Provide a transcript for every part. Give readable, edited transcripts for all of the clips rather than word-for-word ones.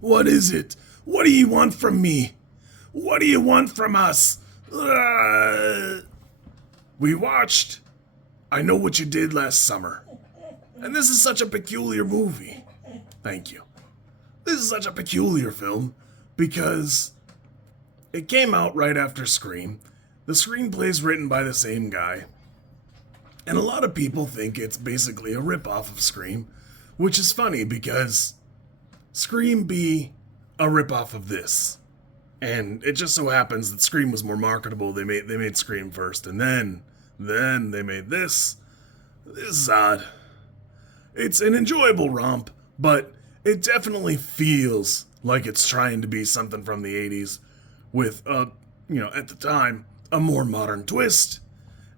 What is it? What do you want from me? What do you want from us? We watched I Know What You Did Last Summer. And this is such a peculiar movie. Thank you. This is such a peculiar film because it came out right after Scream. The screenplay is written by the same guy. And a lot of people think it's basically a ripoff of Scream, which is funny because Scream be a ripoff of this. And it just so happens that Scream was more marketable. They made Scream first, and then they made this. This is odd. It's an enjoyable romp, but it definitely feels like it's trying to be something from the 80s with at the time, a more modern twist.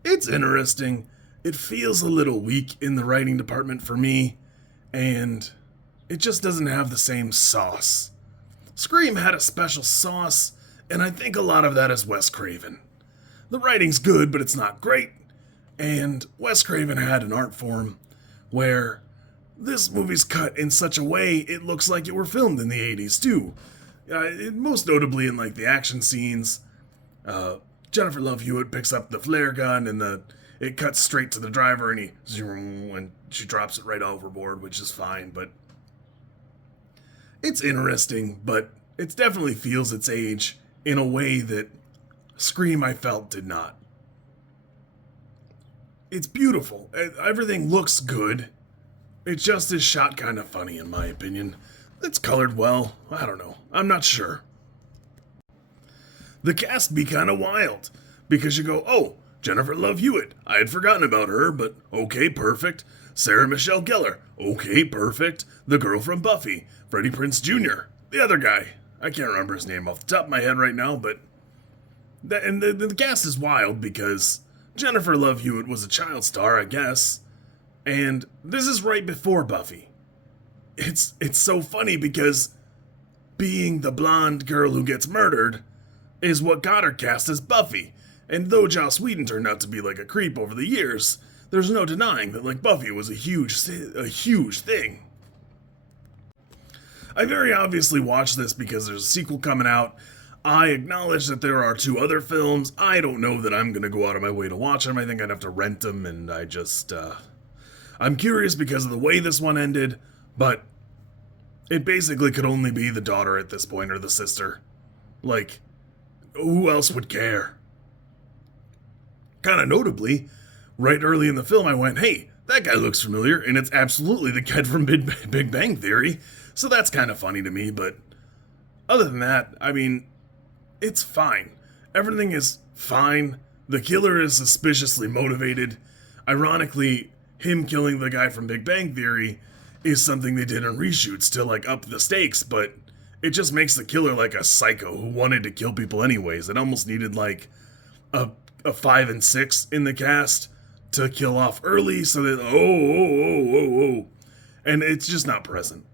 It's interesting. It feels a little weak in the writing department for me, and it just doesn't have the same sauce. Scream had a special sauce, and I think a lot of that is Wes Craven. The writing's good, but it's not great, and Wes Craven had an art form where this movie's cut in such a way it looks like it were filmed in the 80s too. Most notably in like the action scenes. Jennifer Love Hewett picks up the flare gun and it cuts straight to the driver and she drops it right overboard, which is fine, but it's interesting, but it definitely feels its age in a way that Scream, I felt, did not. It's beautiful. Everything looks good. It just is shot kind of funny, in my opinion. It's colored well. I don't know. I'm not sure. The cast be kind of wild, because you go, oh, Jennifer Love Hewitt. I had forgotten about her, but okay, perfect. Sarah Michelle Gellar. Okay, perfect. The girl from Buffy. Freddy Prinze Jr. The other guy. I can't remember his name off the top of my head right now, but... the cast is wild because Jennifer Love Hewitt was a child star, I guess. And this is right before Buffy. It's so funny because being the blonde girl who gets murdered is what got her cast as Buffy. And though Joss Whedon turned out to be like a creep over the years, there's no denying that like Buffy was a huge thing. I very obviously watched this because there's a sequel coming out. I acknowledge that there are 2 other films. I don't know that I'm going to go out of my way to watch them. I think I'd have to rent them, and I'm curious because of the way this one ended, but it basically could only be the daughter at this point, or the sister. Like, who else would care? Kind of notably, right early in the film I went, hey, that guy looks familiar, and it's absolutely the kid from Big Bang Theory, so that's kind of funny to me, but other than that, I mean, it's fine. Everything is fine. The killer is suspiciously motivated. Ironically, him killing the guy from Big Bang Theory is something they did in reshoots to like up the stakes, but it just makes the killer like a psycho who wanted to kill people anyways. It almost needed like a 5 and 6 in the cast to kill off early so that and it's just not present.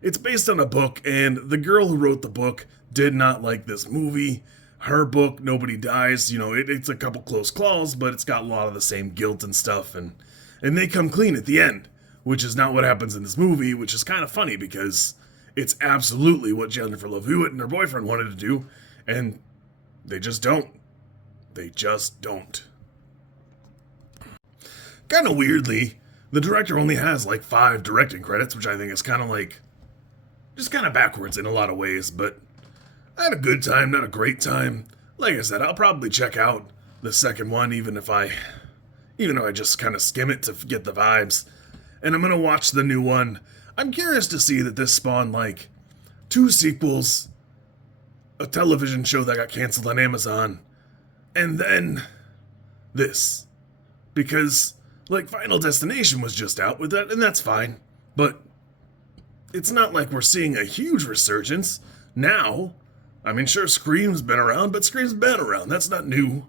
It's based on a book, and the girl who wrote the book did not like this movie. Her book, Nobody Dies, it's a couple close calls, but it's got a lot of the same guilt and stuff, and they come clean at the end, which is not what happens in this movie, which is kind of funny because it's absolutely what Jennifer Love Hewitt and her boyfriend wanted to do, and they just don't. They just don't. Kind of weirdly, the director only has like 5 directing credits, which I think is kind of like just kind of backwards in a lot of ways, but I had a good time, not a great time. Like I said, I'll probably check out the second one, even though I just kind of skim it to get the vibes. And I'm going to watch the new one. I'm curious to see that this spawned like 2 sequels, a television show that got canceled on Amazon, and then this. Because, like, Final Destination was just out with that, and that's fine. But it's not like we're seeing a huge resurgence now. I mean, sure, Scream's been around, but Scream's been around. That's not new.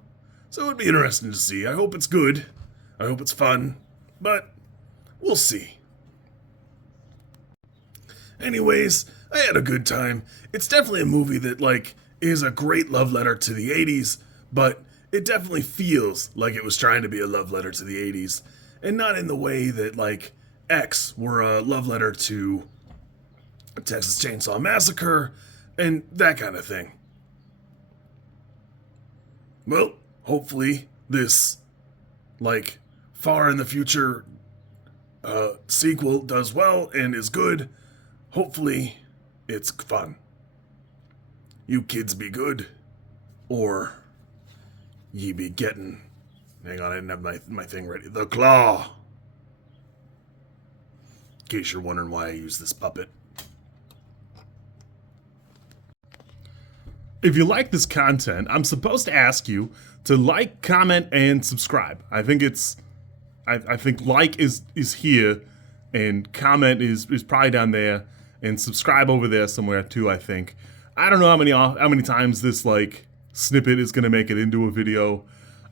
So it'd be interesting to see. I hope it's good. I hope it's fun. But we'll see. Anyways, I had a good time. It's definitely a movie that, like, is a great love letter to the 80s, but it definitely feels like it was trying to be a love letter to the 80s, and not in the way that, like, X were a love letter to Texas Chainsaw Massacre, and that kind of thing. Well, hopefully this, like, far in the future sequel does well and is good. Hopefully it's fun. You kids be good, or ye be getting... Hang on, I didn't have my thing ready. The claw. In case you're wondering why I use this puppet. If you like this content, I'm supposed to ask you to like, comment, and subscribe. I think like is here, and comment is probably down there, and subscribe over there somewhere too, I think. I don't know how many times this like snippet is gonna make it into a video.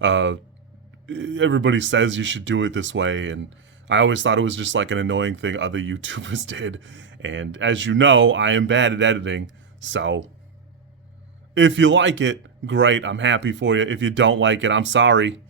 Everybody says you should do it this way, and I always thought it was just like an annoying thing other YouTubers did. And as you know, I am bad at editing, so if you like it, great, I'm happy for you. If you don't like it, I'm sorry.